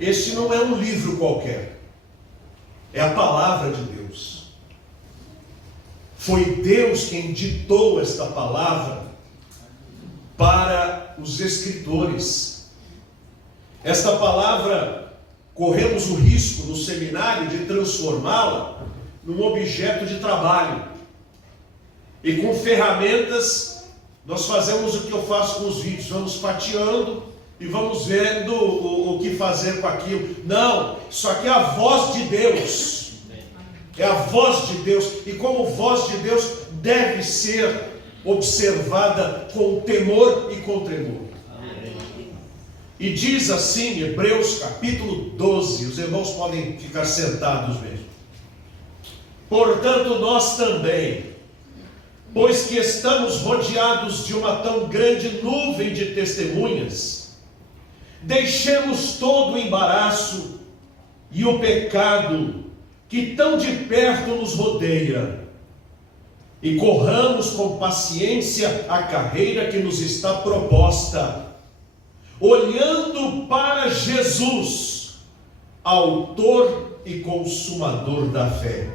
Este não é um livro qualquer, é a palavra de Deus. Foi Deus quem ditou esta palavra para os escritores. Esta palavra, corremos o risco no seminário de transformá-la num objeto de trabalho. E com ferramentas, nós fazemos o que eu faço com os vídeos, vamos fatiando e vamos vendo o que fazer com aquilo. Não, isso aqui é a voz de Deus. É a voz de Deus. E como voz de Deus deve ser observada com temor e com tremor. E diz assim, Hebreus capítulo 12, os irmãos podem ficar sentados mesmo. Portanto, nós também, pois que estamos rodeados de uma tão grande nuvem de testemunhas, deixemos todo o embaraço e o pecado que tão de perto nos rodeia, e corramos com paciência a carreira que nos está proposta, olhando para Jesus, autor e consumador da fé,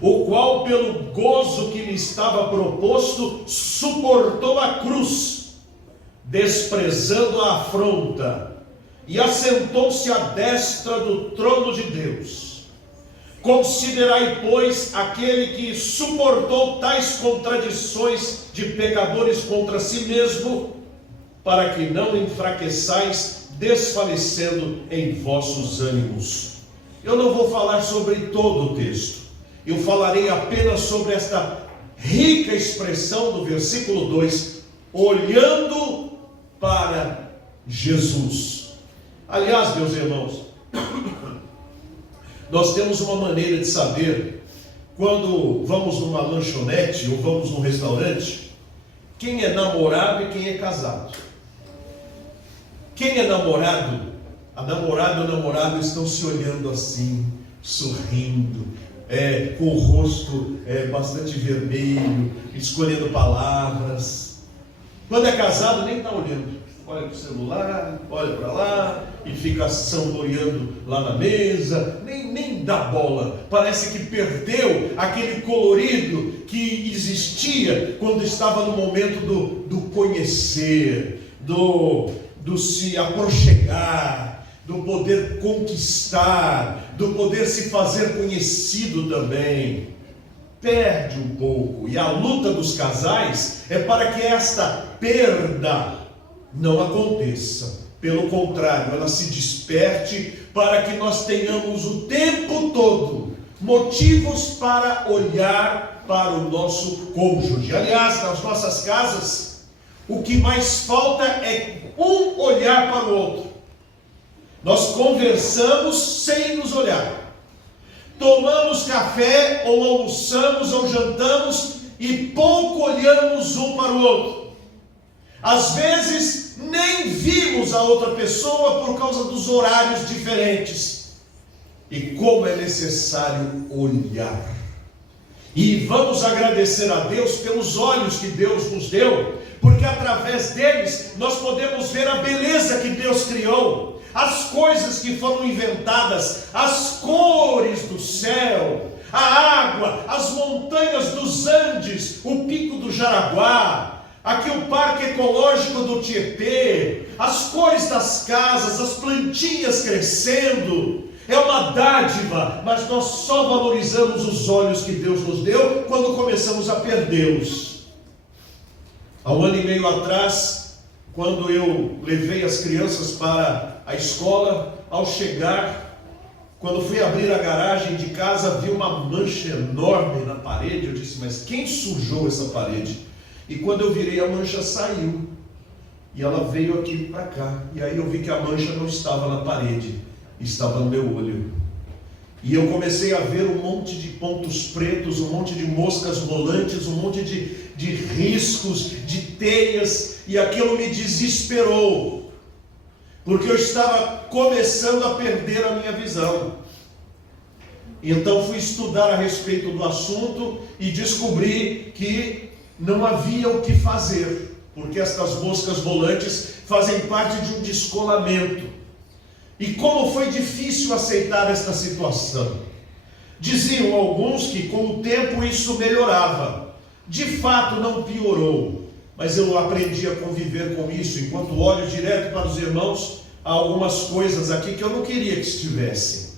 o qual pelo gozo que lhe estava proposto, suportou a cruz, desprezando a afronta, e assentou-se à destra do trono de Deus. Considerai, pois, aquele que suportou tais contradições de pecadores contra si mesmo, para que não enfraqueçais, desfalecendo em vossos ânimos. Eu não vou falar sobre todo o texto, eu falarei apenas sobre esta rica expressão do versículo 2, olhando para Jesus. Aliás, meus irmãos, nós temos uma maneira de saber, quando vamos numa lanchonete ou vamos num restaurante, quem é namorado e quem é casado. Quem é namorado, a namorada e o namorado estão se olhando assim, sorrindo, com o rosto bastante vermelho, escolhendo palavras. Quando é casado, nem está olhando. Olha para o celular, olha para lá, e fica saboreando lá na mesa, nem dá bola. Parece que perdeu aquele colorido que existia quando estava no momento do conhecer, do se aproxegar, do poder conquistar, do poder se fazer conhecido também. Perde um pouco, e a luta dos casais é para que esta perda não aconteça. Pelo contrário, ela se desperte para que nós tenhamos o tempo todo motivos para olhar para o nosso cônjuge. Aliás, nas nossas casas, o que mais falta é um olhar para o outro. Nós conversamos sem nos olhar. Tomamos café, ou almoçamos, ou jantamos, e pouco olhamos um para o outro. Às vezes, nem vimos a outra pessoa por causa dos horários diferentes. E como é necessário olhar. E vamos agradecer a Deus pelos olhos que Deus nos deu, porque através deles nós podemos ver a beleza que Deus criou, as coisas que foram inventadas, as cores do céu, a água, as montanhas dos Andes, o pico do Jaraguá, aqui o Parque Ecológico do Tietê, as cores das casas, as plantinhas crescendo. É uma dádiva, mas nós só valorizamos os olhos que Deus nos deu quando começamos a perdê-los. Há 1 ano e meio atrás, quando eu levei as crianças para a escola, ao chegar, quando fui abrir a garagem de casa, vi uma mancha enorme na parede. Eu disse, mas quem sujou essa parede? E quando eu virei, a mancha saiu, e ela veio aqui para cá, e aí eu vi que a mancha não estava na parede, estava no meu olho. E eu comecei a ver um monte de pontos pretos, um monte de moscas volantes, um monte de riscos, de teias, e aquilo me desesperou, porque eu estava começando a perder a minha visão. Então fui estudar a respeito do assunto e descobri que não havia o que fazer, porque estas moscas volantes fazem parte de um descolamento. E como foi difícil aceitar esta situação. Diziam alguns que com o tempo isso melhorava. De fato não piorou, mas eu aprendi a conviver com isso. Enquanto olho direto para os irmãos, há algumas coisas aqui que eu não queria que estivessem.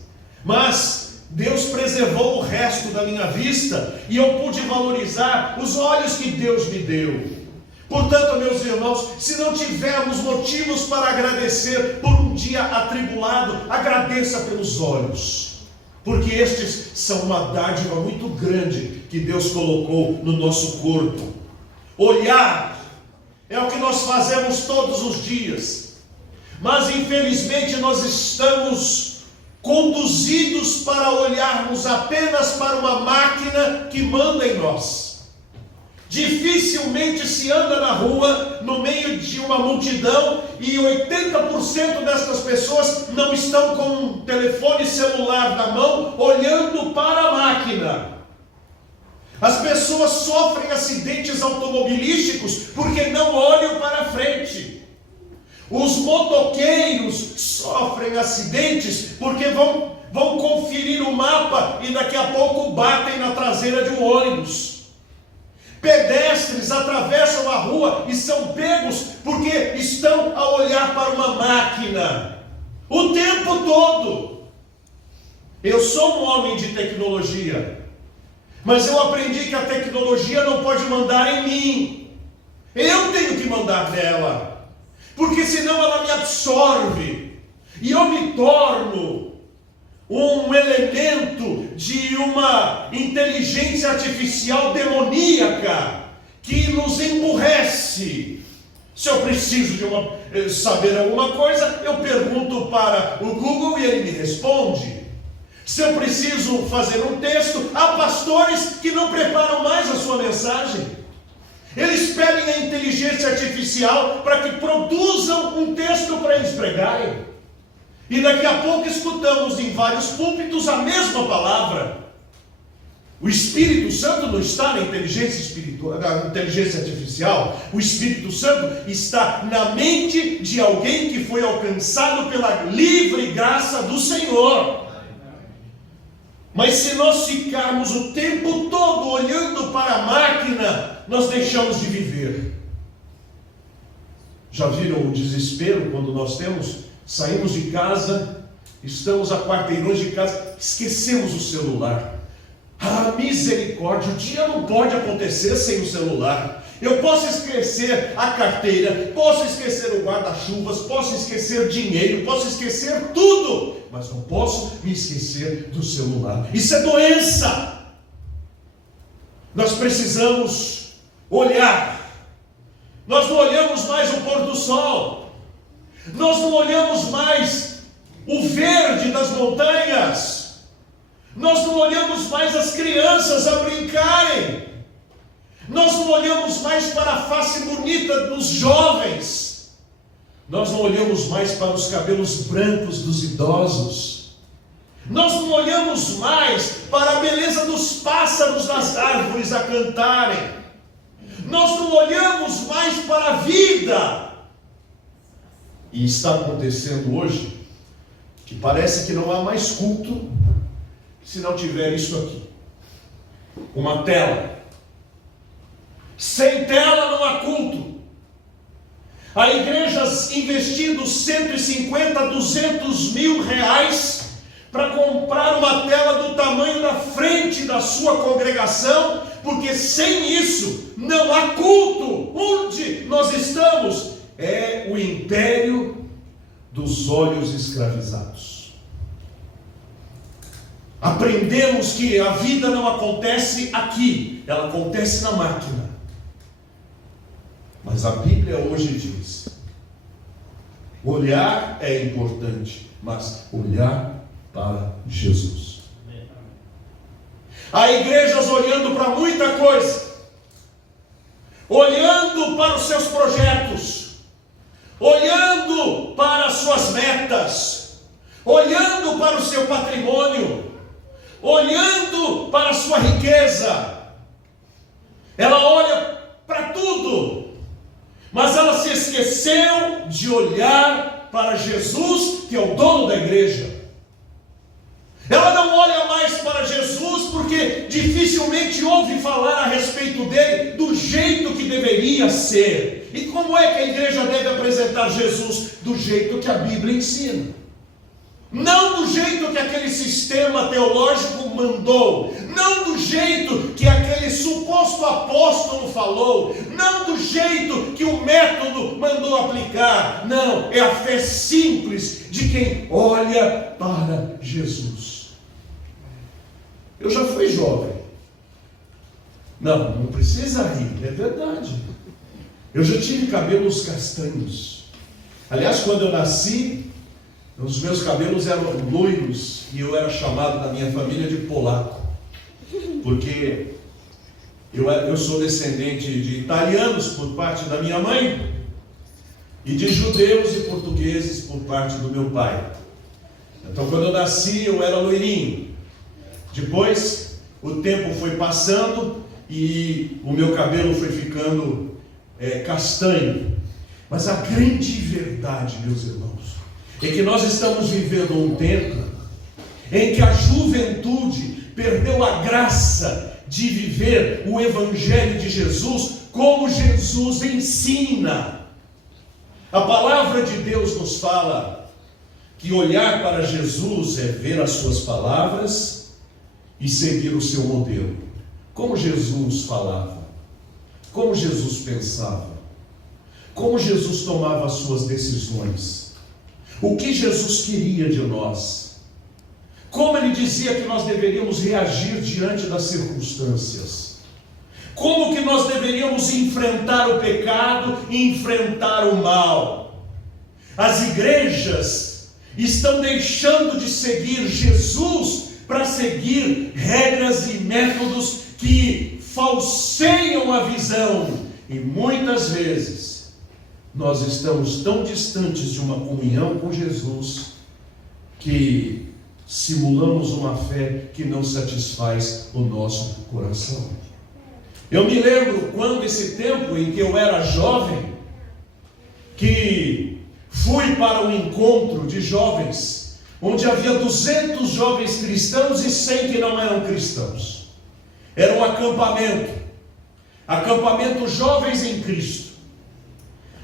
Mas Deus preservou o resto da minha vista e eu pude valorizar os olhos que Deus me deu. Portanto, meus irmãos, se não tivermos motivos para agradecer por um dia atribulado, agradeça pelos olhos, porque estes são uma dádiva muito grande que Deus colocou no nosso corpo. Olhar é o que nós fazemos todos os dias, mas infelizmente nós estamos conduzidos para olharmos apenas para uma máquina que manda em nós. Dificilmente se anda na rua, no meio de uma multidão, e 80% destas pessoas não estão com um telefone celular na mão, olhando para a máquina. As pessoas sofrem acidentes automobilísticos porque não olham para a frente. Os motoqueiros sofrem acidentes porque vão conferir o mapa e daqui a pouco batem na traseira de um ônibus. Pedestres atravessam a rua e são pegos porque estão a olhar para uma máquina o tempo todo. Eu sou um homem de tecnologia, mas eu aprendi que a tecnologia não pode mandar em mim. Eu tenho que mandar nela, porque senão ela me absorve e eu me torno um elemento de uma inteligência artificial demoníaca que nos emburrece. Se eu preciso de saber alguma coisa, eu pergunto para o Google e ele me responde. Se eu preciso fazer um texto, há pastores que não preparam mais a sua mensagem. Eles pedem a inteligência artificial para que produzam um texto para eles pregarem. E daqui a pouco escutamos em vários púlpitos a mesma palavra. O Espírito Santo não está na inteligência espiritual, na inteligência artificial. O Espírito Santo está na mente de alguém que foi alcançado pela livre graça do Senhor. Mas se nós ficarmos o tempo todo olhando para a máquina, nós deixamos de viver. Já viram o desespero quando nós saímos de casa, estamos a quarteirões de casa, esquecemos o celular. Ah, misericórdia, o dia não pode acontecer sem o celular. Eu posso esquecer a carteira, posso esquecer o guarda-chuvas, posso esquecer dinheiro, posso esquecer tudo, mas não posso me esquecer do celular. Isso é doença. Nós precisamos olhar. Nós não olhamos mais o pôr do sol. Nós não olhamos mais o verde das montanhas. Nós não olhamos mais as crianças a brincarem. Nós não olhamos mais para a face bonita dos jovens. Nós não olhamos mais para os cabelos brancos dos idosos. Nós não olhamos mais para a beleza dos pássaros nas árvores a cantarem. Nós não olhamos mais para a vida. E está acontecendo hoje que parece que não há mais culto se não tiver isso aqui. Uma tela. Sem tela não há culto. Há igrejas investindo 150, 200 mil reais para comprar uma tela do tamanho da frente da sua congregação, porque sem isso não há culto. Onde nós estamos é o império dos olhos escravizados. Aprendemos que a vida não acontece aqui, ela acontece na máquina. Mas a Bíblia hoje diz: olhar é importante, mas olhar para Jesus. Há igrejas olhando para muita coisa, olhando para os seus projetos, olhando para as suas metas, olhando para o seu patrimônio, olhando para a sua riqueza. Ela olha para tudo, mas ela se esqueceu de olhar para Jesus, que é o dono da igreja. Ela não olha mais para Jesus porque dificilmente ouve falar a respeito dele do jeito que deveria ser. E como é que a igreja deve apresentar Jesus? Do jeito que a Bíblia ensina. Não do jeito que aquele sistema teológico mandou, não do jeito que aquele suposto apóstolo falou, não do jeito que o método mandou aplicar. Não, é a fé simples de quem olha para Jesus. Eu já fui jovem. Não precisa rir, é verdade. Eu já tive cabelos castanhos. Aliás, quando eu nasci, os meus cabelos eram loiros e eu era chamado na minha família de polaco, porque eu sou descendente de italianos por parte da minha mãe e de judeus e portugueses por parte do meu pai. Então, quando eu nasci, eu era loirinho. Depois, o tempo foi passando e o meu cabelo foi ficando castanho. Mas a grande verdade, meus irmãos, é que nós estamos vivendo um tempo em que a juventude perdeu a graça de viver o Evangelho de Jesus como Jesus ensina. A palavra de Deus nos fala que olhar para Jesus é ver as suas palavras e seguir o seu modelo. Como Jesus falava, como Jesus pensava, como Jesus tomava as suas decisões, o que Jesus queria de nós, como ele dizia que nós deveríamos reagir diante das circunstâncias, como que nós deveríamos enfrentar o pecado e enfrentar o mal. As igrejas estão deixando de seguir Jesus para seguir regras e métodos que falseiam a visão, e muitas vezes nós estamos tão distantes de uma comunhão com Jesus que simulamos uma fé que não satisfaz o nosso coração. Eu me lembro quando esse tempo em que eu era jovem, que fui para um encontro de jovens, onde havia 200 jovens cristãos e 100 que não eram cristãos. Era um acampamento Jovens em Cristo.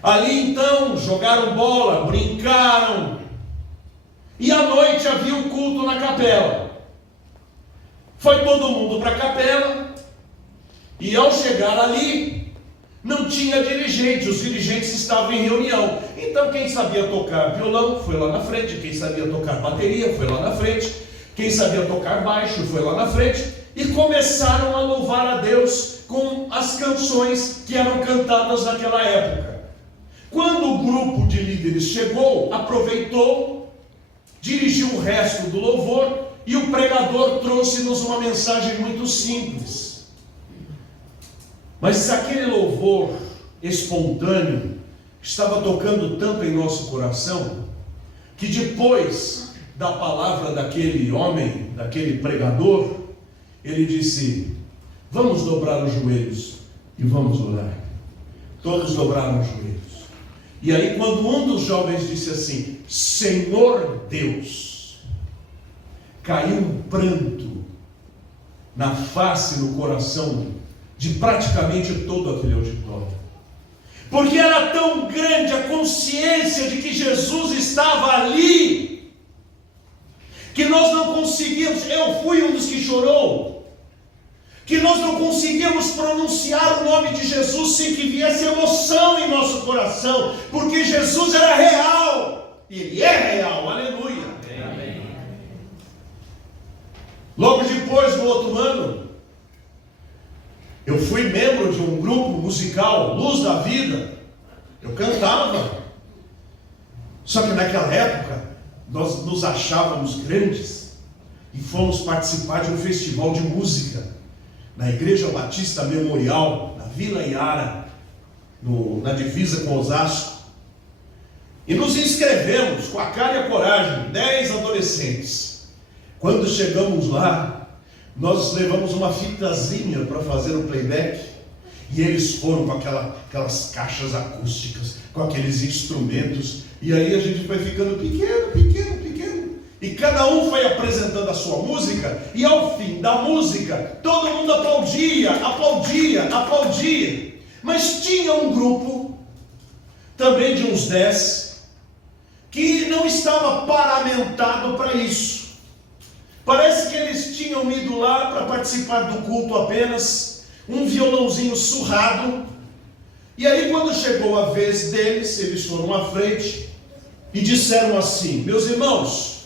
Ali então jogaram bola, brincaram, e à noite havia um culto na capela. Foi todo mundo para a capela, e ao chegar ali, não tinha dirigente, os dirigentes estavam em reunião. Então quem sabia tocar violão foi lá na frente, quem sabia tocar bateria foi lá na frente, quem sabia tocar baixo foi lá na frente, e começaram a louvar a Deus com as canções que eram cantadas naquela época. Quando o grupo de líderes chegou, aproveitou, dirigiu o resto do louvor, e o pregador trouxe-nos uma mensagem muito simples. Mas aquele louvor espontâneo estava tocando tanto em nosso coração, que depois da palavra daquele homem, daquele pregador, ele disse: vamos dobrar os joelhos e vamos orar. Todos dobraram os joelhos. E aí, quando um dos jovens disse assim: Senhor Deus, caiu um pranto na face, no coração de praticamente todo aquele auditório, porque era tão grande a consciência de que Jesus estava ali, que nós não conseguimos, eu fui um dos que chorou, que nós não conseguimos pronunciar o nome de Jesus sem que viesse emoção em nosso coração, porque Jesus era real, e Ele é real, aleluia. Amém. Logo depois, no outro ano, eu fui membro de um grupo musical, Luz da Vida. Eu cantava. Só que naquela época, nós nos achávamos grandes e fomos participar de um festival de música na Igreja Batista Memorial, na Vila Iara, na divisa com Osasco. E nos inscrevemos com a cara e a coragem, 10 adolescentes. Quando chegamos lá, nós levamos uma fitazinha para fazer o playback, e eles foram com aquelas caixas acústicas, com aqueles instrumentos, e aí a gente foi ficando pequeno, e cada um foi apresentando a sua música, e ao fim da música, todo mundo aplaudia, mas tinha um grupo, também de uns 10, que não estava paramentado para isso. Parece que eles tinham ido lá para participar do culto apenas, um violãozinho surrado, e aí quando chegou a vez deles, eles foram à frente e disseram assim: meus irmãos,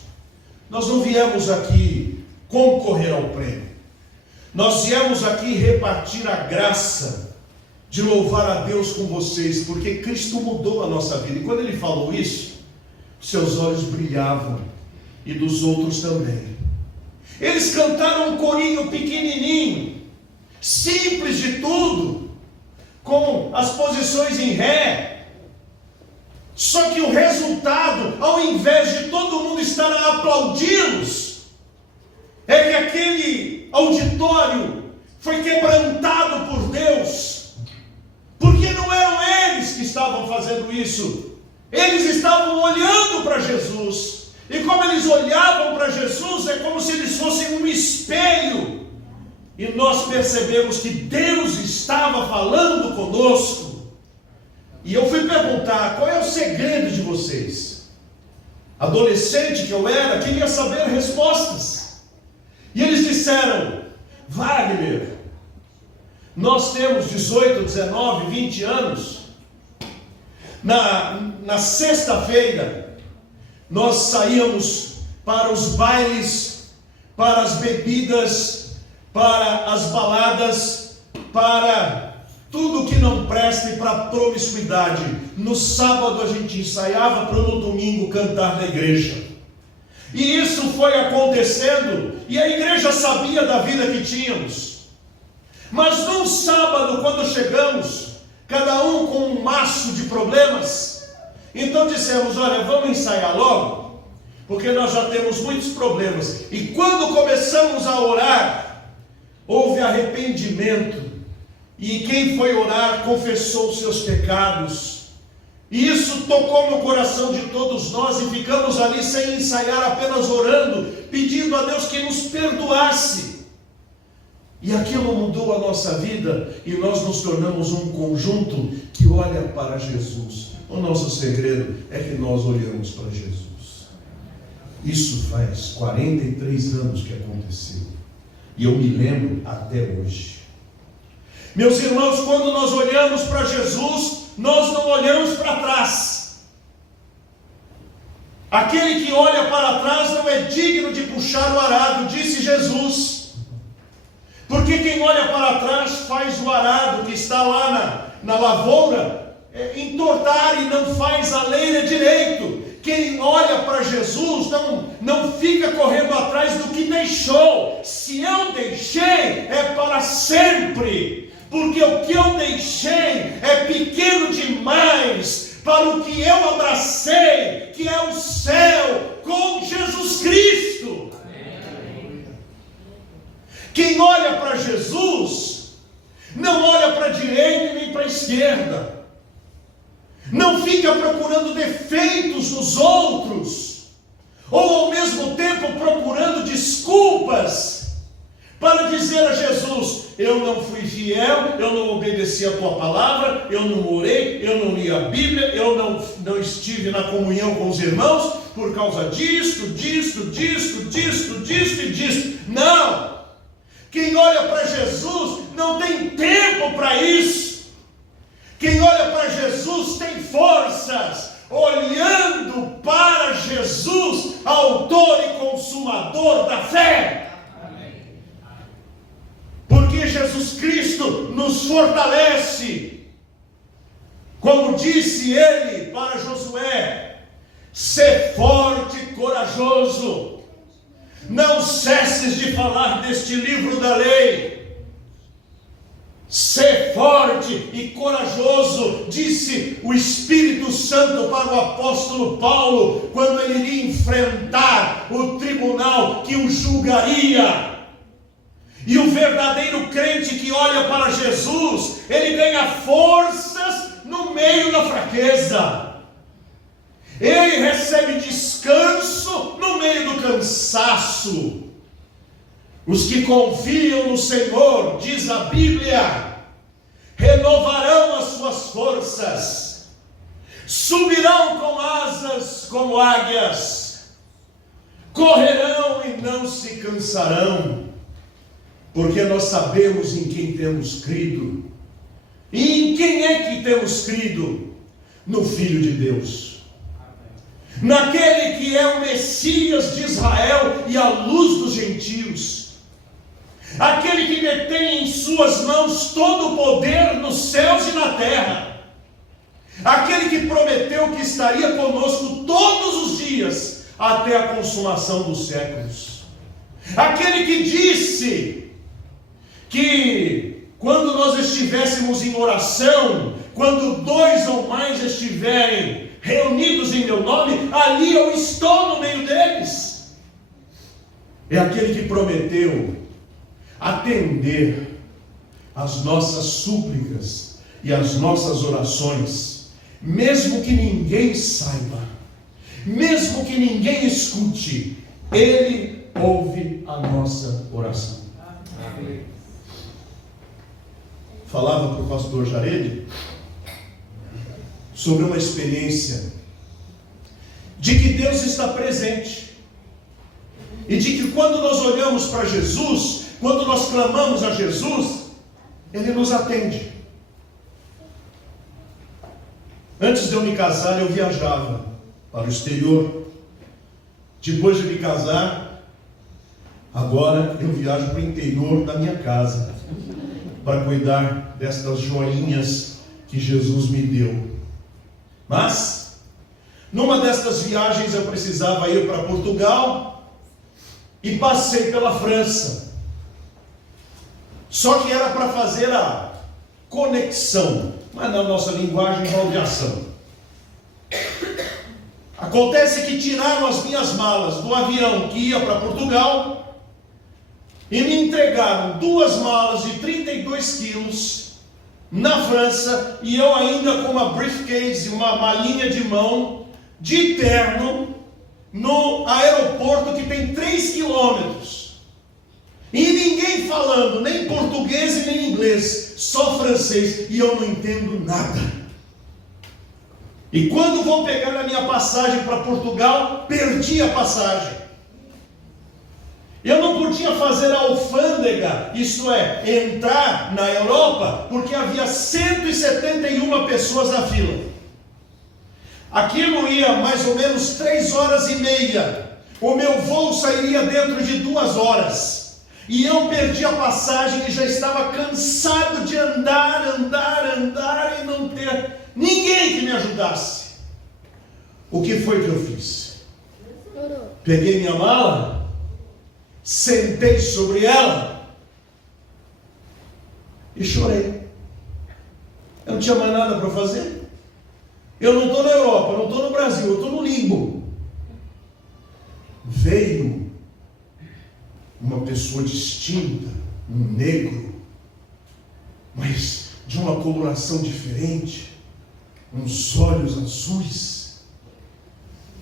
nós não viemos aqui concorrer ao prêmio, nós viemos aqui repartir a graça de louvar a Deus com vocês, porque Cristo mudou a nossa vida. E quando ele falou isso, seus olhos brilhavam, e dos outros também. Eles cantaram um corinho pequenininho, simples de tudo, com as posições em ré. Só que o resultado, ao invés de todo mundo estar a aplaudi-los, é que aquele auditório foi quebrantado por Deus, porque não eram eles que estavam fazendo isso, eles estavam olhando para Jesus, e como eles olhavam para Jesus, é como se eles fossem um espelho, e nós percebemos que Deus estava falando conosco. E eu fui perguntar: qual é o segredo de vocês? Adolescente que eu era, queria saber respostas. E eles disseram: Wagner, nós temos 18, 19, 20 anos. Na sexta-feira, nós saíamos para os bailes, para as bebidas, para as baladas, para tudo que não presta e para a promiscuidade. No sábado a gente ensaiava para no domingo cantar na igreja. E isso foi acontecendo, e a igreja sabia da vida que tínhamos. Mas num sábado, quando chegamos, cada um com um maço de problemas, então dissemos: olha, vamos ensaiar logo, porque nós já temos muitos problemas. E quando começamos a orar, houve arrependimento, e quem foi orar confessou os seus pecados, e isso tocou no coração de todos nós, e ficamos ali sem ensaiar, apenas orando, pedindo a Deus que nos perdoasse, e aquilo mudou a nossa vida, e nós nos tornamos um conjunto que olha para Jesus. O nosso segredo é que nós olhamos para Jesus. Isso faz 43 anos que aconteceu, e eu me lembro até hoje. Meus irmãos, quando nós olhamos para Jesus, nós não olhamos para trás. Aquele que olha para trás não é digno de puxar o arado, disse Jesus. Porque quem olha para trás faz o arado que está lá na lavoura entortar, e não faz a leira direito. Quem olha para Jesus não fica correndo atrás do que deixou. Se eu deixei, é para sempre, porque o que eu deixei é pequeno demais para o que eu abracei, que é o céu com Jesus Cristo. Amém. Quem olha para Jesus não olha para a direita nem para a esquerda, não fica procurando defeitos nos outros, ou ao mesmo tempo procurando desculpas para dizer a Jesus: eu não fui fiel, eu não obedeci a tua palavra, eu não orei, eu não li a Bíblia, eu não estive na comunhão com os irmãos, por causa disto. Não! Quem olha para Jesus não tem tempo para isso. Quem olha para Jesus tem forças, olhando para Jesus, autor e consumador da fé. Porque Jesus Cristo nos fortalece. Como disse ele para Josué: sê forte e corajoso, não cesses de falar deste livro da lei. Sê forte e corajoso, disse o Espírito Santo para o apóstolo Paulo, quando ele iria enfrentar o tribunal que o julgaria. E o verdadeiro crente que olha para Jesus, ele ganha forças no meio da fraqueza. Ele recebe descanso no meio do cansaço. Os que confiam no Senhor, diz a Bíblia, renovarão as suas forças, subirão com asas como águias, correrão e não se cansarão, porque nós sabemos em quem temos crido. E em quem é que temos crido? No Filho de Deus, naquele que é o Messias de Israel e a luz dos gentios, aquele que detém em suas mãos todo o poder nos céus e na terra, aquele que prometeu que estaria conosco todos os dias até a consumação dos séculos, aquele que disse que quando nós estivéssemos em oração, quando 2 ou mais estiverem reunidos em meu nome, ali eu estou no meio deles. É aquele que prometeu atender às nossas súplicas e às nossas orações, mesmo que ninguém saiba, mesmo que ninguém escute, Ele ouve a nossa oração. Amém. Falava para o pastor Jared sobre uma experiência de que Deus está presente e de que quando nós olhamos para Jesus, quando nós clamamos a Jesus, Ele nos atende. Antes de eu me casar, eu viajava para o exterior. Depois de me casar, agora eu viajo para o interior da minha casa, para cuidar destas joinhas que Jesus me deu. Mas, numa destas viagens eu precisava ir para Portugal e passei pela França. Só que era para fazer a conexão, mas na nossa linguagem, baldeação. Acontece que tiraram as minhas malas do avião que ia para Portugal e me entregaram 2 malas de 32 quilos na França, e eu ainda com uma briefcase, uma malinha de mão, de terno, no aeroporto que tem 3 quilômetros. E ninguém falando nem português e nem inglês, só francês, e eu não entendo nada. E quando vou pegar a minha passagem para Portugal, perdi a passagem. Eu não podia fazer a alfândega, isto é, entrar na Europa, porque havia 171 pessoas na fila. Aquilo ia mais ou menos 3 horas e meia. O meu voo sairia dentro de 2 horas. E eu perdi a passagem e já estava cansado de andar e não ter ninguém que me ajudasse. O que foi que eu fiz? Peguei minha mala, sentei sobre ela e chorei. Eu não tinha mais nada para fazer. Eu não estou na Europa, não estou no Brasil, eu estou no limbo. Veio uma pessoa distinta, um negro, mas de uma coloração diferente, uns olhos azuis,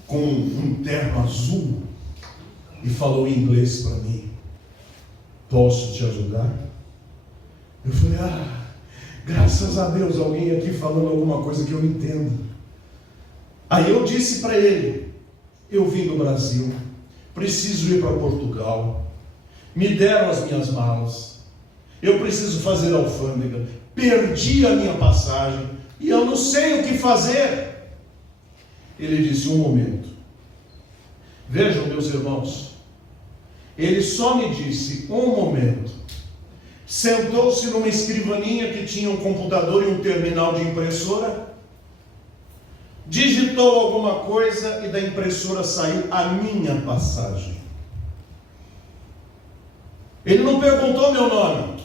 com um terno azul, e falou em inglês para mim: posso te ajudar? Eu falei: graças a Deus, alguém aqui falando alguma coisa que eu entendo. Aí eu disse para ele: eu vim do Brasil, preciso ir para Portugal, me deram as minhas malas, eu preciso fazer a alfândega, perdi a minha passagem e eu não sei o que fazer. Ele disse: um momento. Vejam, meus irmãos, ele só me disse um momento. Sentou-se numa escrivaninha que tinha um computador e um terminal de impressora, digitou alguma coisa e da impressora saiu a minha passagem. Ele não perguntou meu nome,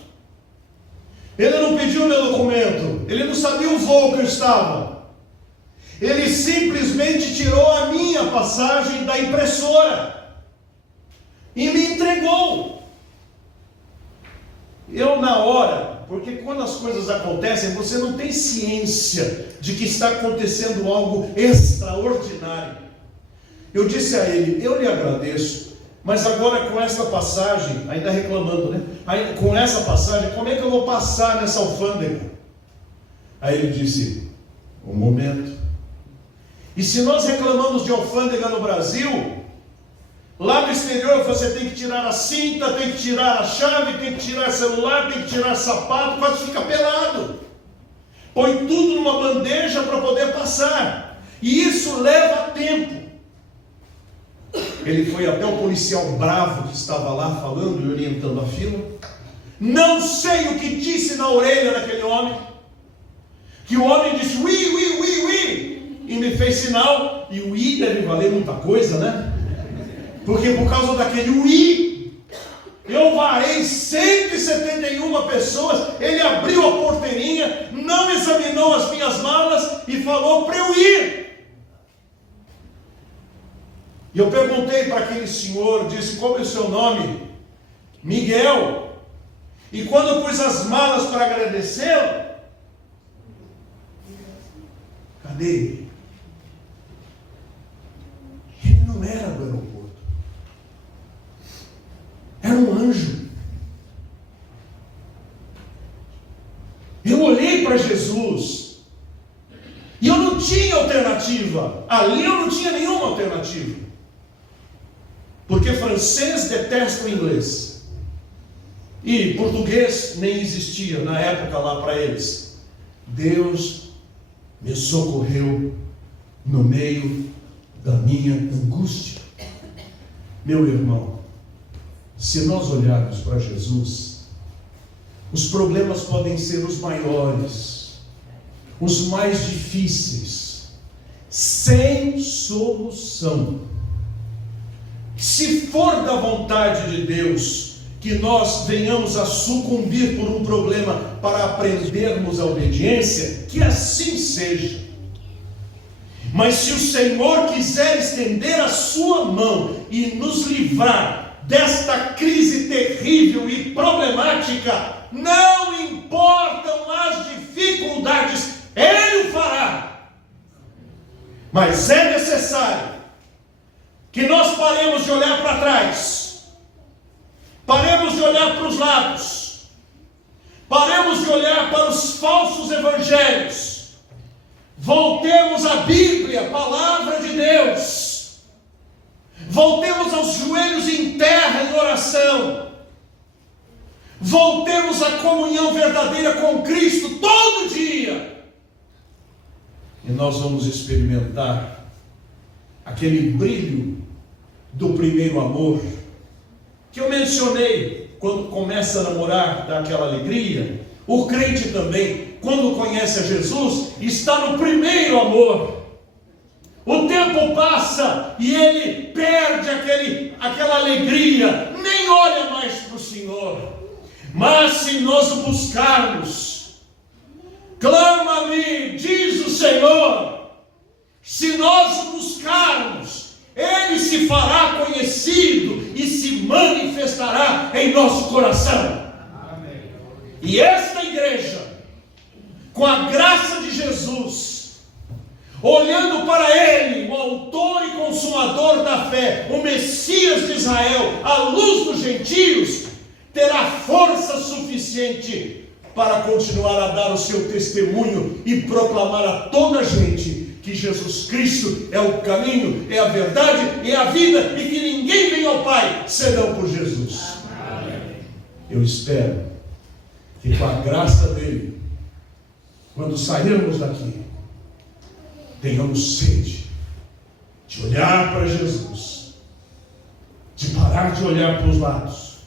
ele não pediu meu documento, ele não sabia o voo que eu estava, ele simplesmente tirou a minha passagem da impressora e me entregou. eu na hora, porque quando as coisas acontecem, você não tem ciência de que está acontecendo algo extraordinário. Eu disse a ele, eu lhe agradeço, mas agora com essa passagem, ainda reclamando, né? Com essa passagem, como é que eu vou passar nessa alfândega? Aí ele disse, um momento. E se nós reclamamos de alfândega no Brasil, lá no exterior você tem que tirar a cinta, tem que tirar a chave, tem que tirar celular, tem que tirar sapato, quase fica pelado. Põe tudo numa bandeja para poder passar. E isso leva tempo. Ele foi até o policial bravo que estava lá falando e orientando a fila. Não sei o que disse na orelha daquele homem. Que o homem disse, ui, ui, ui, ui. E me fez sinal. E o ui deve valer muita coisa, né? Porque por causa daquele ui, eu varei 171 pessoas. Ele abriu a porteirinha, não examinou as minhas malas e falou para eu ir. E eu perguntei para aquele senhor, disse, como é o seu nome? Miguel. E quando eu pus as malas para agradecê-lo, cadê ele? Ele não era do aeroporto. Era um anjo. Eu olhei para Jesus e eu não tinha alternativa. Ali eu não tinha nenhuma alternativa. Porque francês detesta o inglês. E português nem existia na época lá para eles. Deus me socorreu no meio da minha angústia. Meu irmão, se nós olharmos para Jesus, os problemas podem ser os maiores, os mais difíceis, sem solução. Se for da vontade de Deus que nós venhamos a sucumbir por um problema para aprendermos a obediência, que assim seja. Mas se o Senhor quiser estender a sua mão e nos livrar desta crise terrível e problemática, não importam as dificuldades, Ele o fará. Mas é necessário que nós paremos de olhar para trás, paremos de olhar para os lados, paremos de olhar para os falsos evangelhos, voltemos à Bíblia, palavra de Deus, voltemos aos joelhos em terra em oração, voltemos à comunhão verdadeira com Cristo todo dia, e nós vamos experimentar aquele brilho do primeiro amor, que eu mencionei, quando começa a namorar, dá aquela alegria. O crente também, quando conhece a Jesus, está no primeiro amor. O tempo passa e ele perde aquela alegria, nem olha mais para o Senhor. Mas se nós o buscarmos, clama-me, diz o Senhor, se nós o buscarmos, Ele se fará conhecido e se manifestará em nosso coração. Amém. E esta igreja, com a graça de Jesus, olhando para Ele, o autor e consumador da fé, o Messias de Israel, a luz dos gentios, terá força suficiente para continuar a dar o seu testemunho e proclamar a toda a gente que Jesus Cristo é o caminho, é a verdade, é a vida, e que ninguém vem ao Pai senão por Jesus. Amém. Eu espero que com a graça dele, quando sairmos daqui, tenhamos sede de olhar para Jesus, de parar de olhar para os lados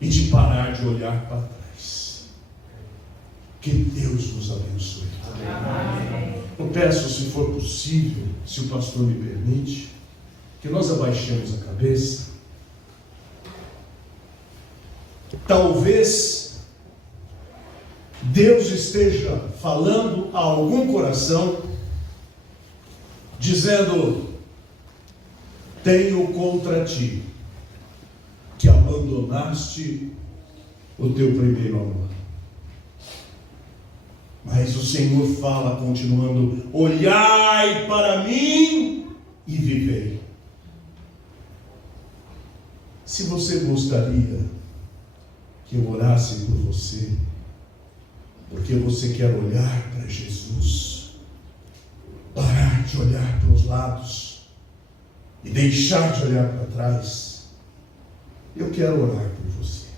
e de parar de olhar para trás. Que Deus nos abençoe. Amém. Eu peço, se for possível, se o pastor me permite, que nós abaixemos a cabeça. Talvez Deus esteja falando a algum coração, dizendo: tenho contra ti que abandonaste o teu primeiro amor. Mas o Senhor fala, continuando: olhai para mim e vivei. Se você gostaria que eu orasse por você, porque você quer olhar para Jesus, parar de olhar para os lados e deixar de olhar para trás, eu quero orar por você.